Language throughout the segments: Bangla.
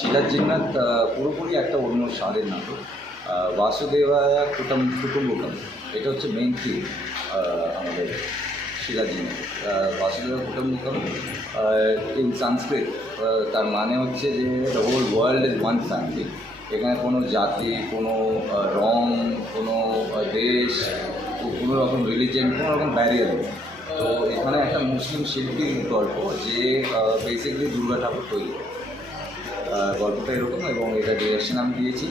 শিলার জিন্নাত পুরোপুরি একটা অন্য স্বাদের নাটক। বাসুদেবায়া কুটুম্বকম, এটা হচ্ছে মেইন থিম আমাদের শিলার জিন্নাত। বাসুদেবা কুটুম্বকম ইন সংস্কৃত তার মানে হচ্ছে যে the whole world is one family. এখানে কোনো জাতি, কোনো রং, কোনো দেশ, কোনো রকম রিলিজিয়ন, কোনো রকম ব্যারিয়ার নেই। তো এখানে একটা মুসলিম শিল্পীর গল্প, যে বেসিক্যালি দুর্গা ঠাকুর তৈরি করে। গল্পটা এরকম, এবং এটা ডিরেকশন আমি দিয়েছি।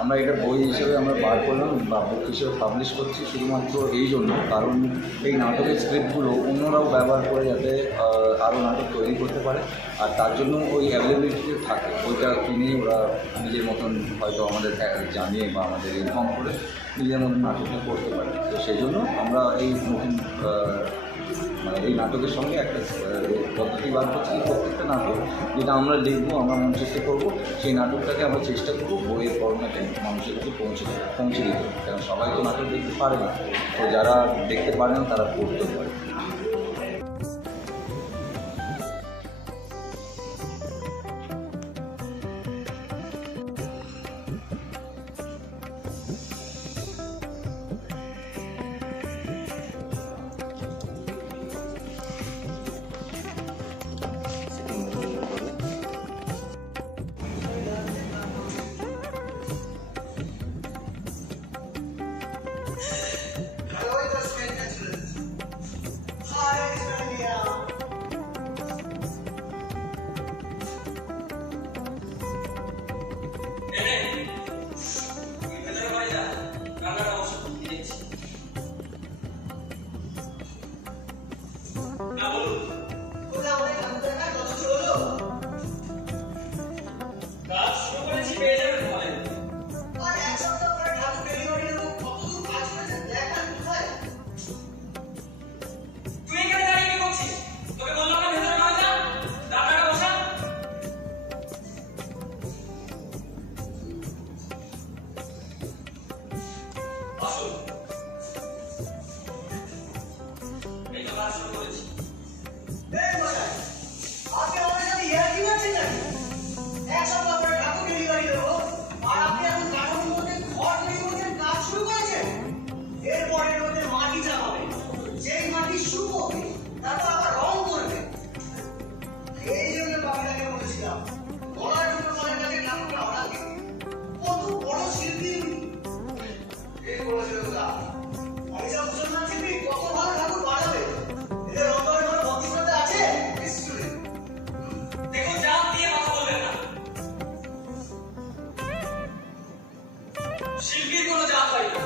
আমরা এটা বই হিসেবে আমরা বার করলাম বা বুক হিসেবে পাবলিশ করছি শুধুমাত্র এই জন্য, কারণ এই নাটকের স্ক্রিপ্টগুলো অন্যরাও ব্যবহার করে যাতে আরও নাটক তৈরি করতে পারে। আর তার জন্য ওই অ্যাভেলেবিলিটি থাকে, ওইটা কিনে ওরা নিজের মতন হয়তো আমাদের জানিয়ে বা আমাদের ইনফর্ম করে নিজের মতন নাটকটা করতে পারে। তো সেই জন্য আমরা এই নতুন মানে এই নাটকের সঙ্গে একটা পদ্ধতি বার করছি। প্রত্যেকটা নাটক যেটা আমরা লিখবো, আমরা মঞ্চস্থ করবো, সেই নাটকটাকে আমরা চেষ্টা করবো বইয়ের ফরম্যাটে মানুষের কাছে পৌঁছে দিতে। কারণ সবাই তো নাটক দেখতে পারে না, তো যারা দেখতে পারে না তারা পড়তে পারে। শিল্পীর কোনো জাত হয় না।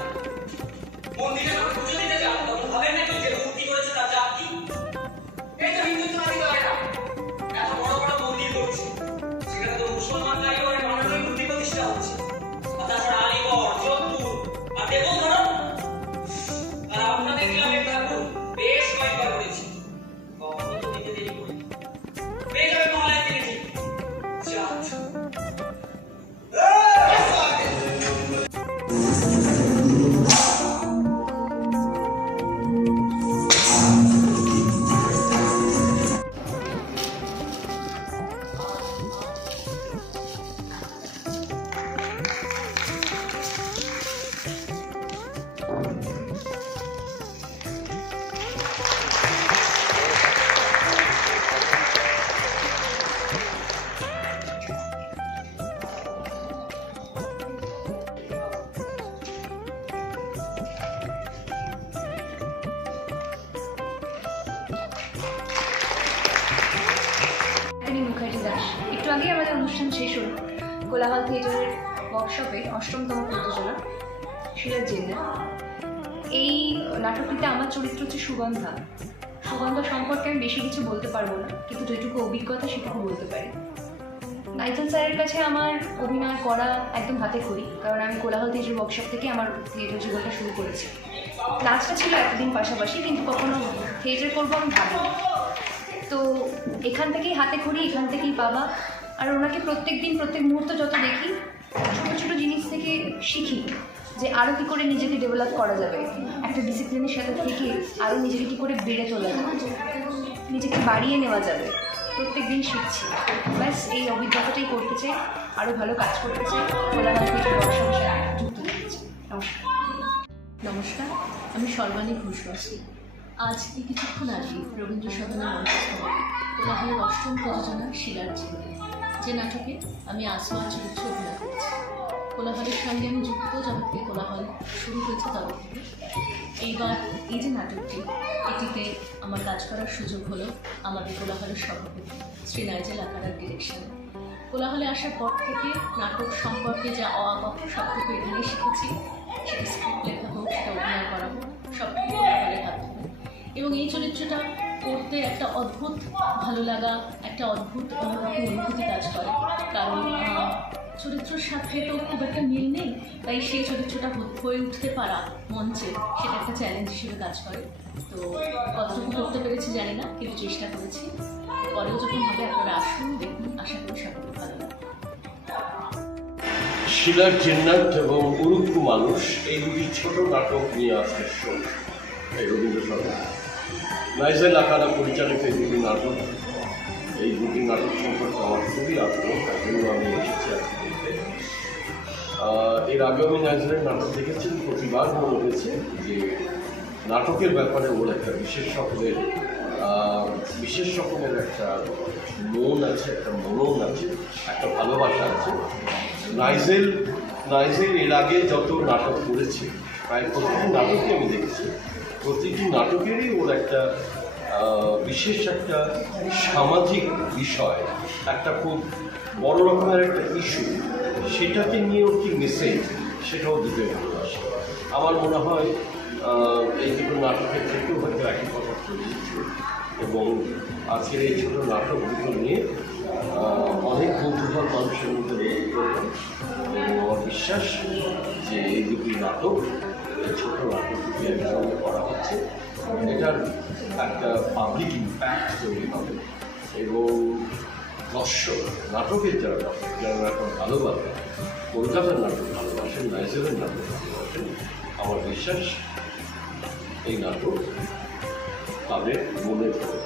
মন্দিরে পুজো দিতে যান, তখন ভাবেন নাকি যে মূর্তি করেছে তার জাত কি? এই তো হিন্দুত্ববাদী দলেরা এত বড় বড় মন্দির করছে, সেখানে তো মুসলমান কারিগরের বানানোর মূর্তি প্রতিষ্ঠা হচ্ছে। আর তাছাড়া আলিগড়, যোধপুর আর দেবঘর, আর আপনাদের গ্রামের ঠাকুর বেশ কয়েকবার করেছি, কখনো তো দিতে দেরি করি। পেয়ে যাবে মহালয়া দিনে ঠিক জাত। একটু আগে আমাদের অনুষ্ঠান শেষ হল কোলাহল থিয়েটারের ওয়ার্কশপে ৮ম প্রযোজনা শিলার জিন্নাত। এই নাটকটিতে আমার চরিত্র হচ্ছে সুগন্ধা। সুগন্ধা সম্পর্কে আমি বেশি কিছু বলতে পারবো না, কিন্তু যেটুকু অভিজ্ঞতা সেটুকু বলতে পারি। নাইথান স্যারের কাছে আমার অভিনয় করা একদম হাতে খড়ি, কারণ আমি কোলাহল থিয়েটার ওয়ার্কশপ থেকে আমার থিয়েটার জীবনটা শুরু করেছি। নাচটা ছিল এতদিন পাশাপাশি, কিন্তু কখনো থিয়েটার করবো আমি ভাবিনি। তো এখান থেকেই হাতে খড়ি, এখান থেকেই পাবা। আর ওনাকে প্রত্যেক দিন প্রত্যেক মুহূর্ত যত দেখি, ছোটো ছোটো জিনিস থেকে শিখি যে আরও কী করে নিজেকে ডেভেলপ করা যাবে, একটা ডিসিপ্লিনের সাথে থেকে আরও নিজেকে কী করে বেড়ে তোলা যাবে, নিজেকে বাড়িয়ে নেওয়া যাবে। প্রত্যেক দিন শিখছি। ব্যাস এই অভিজ্ঞতাটাই করতে চাই, আরও ভালো কাজ করতে চাই, কোলাহল থিয়েটার ওয়ার্কশপের সাথে যুক্ত থাকতে চাই। নমস্কার। নমস্কার, আমি সর্বাণী ঘোষবাসী। আজ এই কিছুক্ষণ আগে রবীন্দ্র সদনের মঞ্চস্থ কোলাহলের অষ্টম প্রযোজনা শিলার জীবনে, যে নাটকে আমি আসমার চরিত্রে অভিনয় করেছি। কোলাহলের সঙ্গে আমি যুক্ত যখন থেকে কোলাহল শুরু হয়েছে তবে থেকে। এইবার এই যে নাটকটি, এটিতে আমার কাজ করার সুযোগ হলো আমাদের কোলাহলের সভাপতি শ্রী নাইজেল আকারার ডিরেকশনে। কোলাহলে আসার পর থেকে নাটক সম্পর্কে যা সবটুকু এখানেই শিখেছি, সেটা স্ক্রিপ্ট লেখা হোক, সেটা অভিনয় করা হোক, সবটুকু কোলাহলের হাত ধরে। এবং এই চরিত্রটা করতে একটা অদ্ভুত ভালো লাগা, একটা অদ্ভুত অন্যরকম অনুভূতি কাজ করে। কারণ চরিত্রের সাথে তো খুব একটা মিল নেই, তাই সেই চরিত্রটা হয়ে উঠতে পারা মঞ্চে, সেটা একটা চ্যালেঞ্জ হিসেবে কাজ করে। তো কতটুকু করতে পেরেছি জানি না, কিন্তু চেষ্টা করেছি। পরেও যখন হবে আপনারা আসুন, দেখুন, আশা করি সকলে ভালো লাগবে। শিলার জিন্নাত এবং উরুক্কু মানুষ এই দুটি ছোট নাটক নিয়ে আসছে শো এই রবীন্দ্র সদন। নাইজেল আকারা পরিচালিত এই দুটি নাটক সম্পর্কে আমার খুবই আগ্রহ, তাই জন্য আমি এসেছি আজকে দেখতে। এর আগেও আমি নাইজেলের নাটক দেখেছি, প্রতিবার মনে হয়েছে যে নাটকের ব্যাপারে ওর একটা বিশেষ রকমের একটা মন আছে, একটা মনন আছে, একটা ভালোবাসা আছে। নাইজেল এর আগে যত নাটক করেছে, প্রায় প্রতিটি নাটকে আমি দেখেছি, প্রতিটি নাটকেরই ওর একটা বিশেষ একটা সামাজিক বিষয়, একটা খুব বড় রকমের একটা ইস্যু, সেটাকে নিয়ে ওর কি মেসেজ, সেটাও দিতে ভালোবাসে। আমার মনে হয় এই দুটো নাটকের থেকেও হয়তো একই কথা চলছে, এবং আজকের এই ছোটো নাটক দুটো নিয়ে অনেক কৌতূহল মানুষের মধ্যে তৈরি করবে। এবং আমার বিশ্বাস যে এই দুটি নাটক, এই ছোটো নাটক দুটি একসঙ্গে করা হচ্ছে, এটার একটা পাবলিক ইম্প্যাক্ট তৈরি হবে। এবং দর্শক, নাটকের যারা এখন ভালোবাসেন, কলকাতার নাটক ভালোবাসেন, নাইজেলের নাটক ভালোবাসেন, আমার বিশ্বাস এই নাটক তাদের মনে ধরে।